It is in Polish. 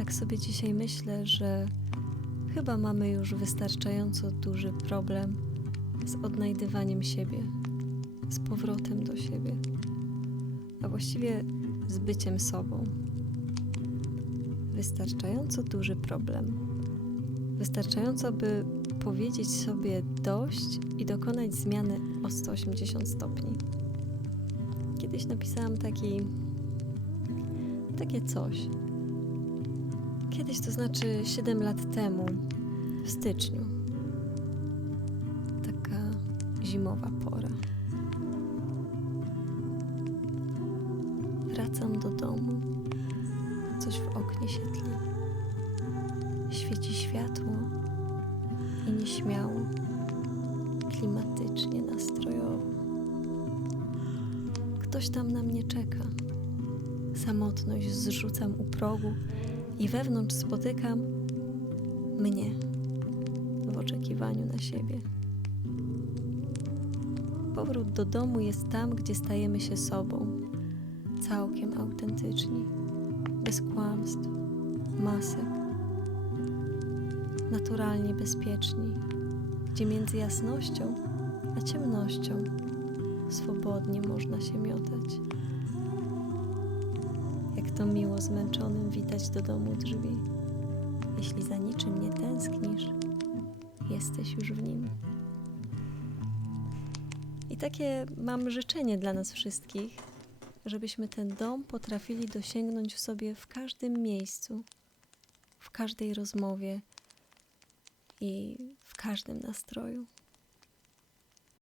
Tak sobie dzisiaj myślę, że chyba mamy już wystarczająco duży problem z odnajdywaniem siebie, z powrotem do siebie, a właściwie z byciem sobą. Wystarczająco duży problem. Wystarczająco, by powiedzieć sobie dość i dokonać zmiany o 180 stopni. Kiedyś napisałam taki. takie coś. Kiedyś, to znaczy 7 lat temu, w styczniu. Taka zimowa pora. Wracam do domu. Coś w oknie się tli. Świeci światło i nieśmiało, klimatycznie, nastrojowo. Ktoś tam na mnie czeka. Samotność zrzucam u progu i wewnątrz spotykam mnie w oczekiwaniu na siebie. Powrót do domu jest tam, gdzie stajemy się sobą, całkiem autentyczni, bez kłamstw, masek, naturalnie bezpieczni, gdzie między jasnością a ciemnością swobodnie można się miotać. To miło zmęczonym witać do domu drzwi. Jeśli za niczym nie tęsknisz, jesteś już w nim. I takie mam życzenie dla nas wszystkich, żebyśmy ten dom potrafili dosięgnąć w sobie w każdym miejscu, w każdej rozmowie i w każdym nastroju.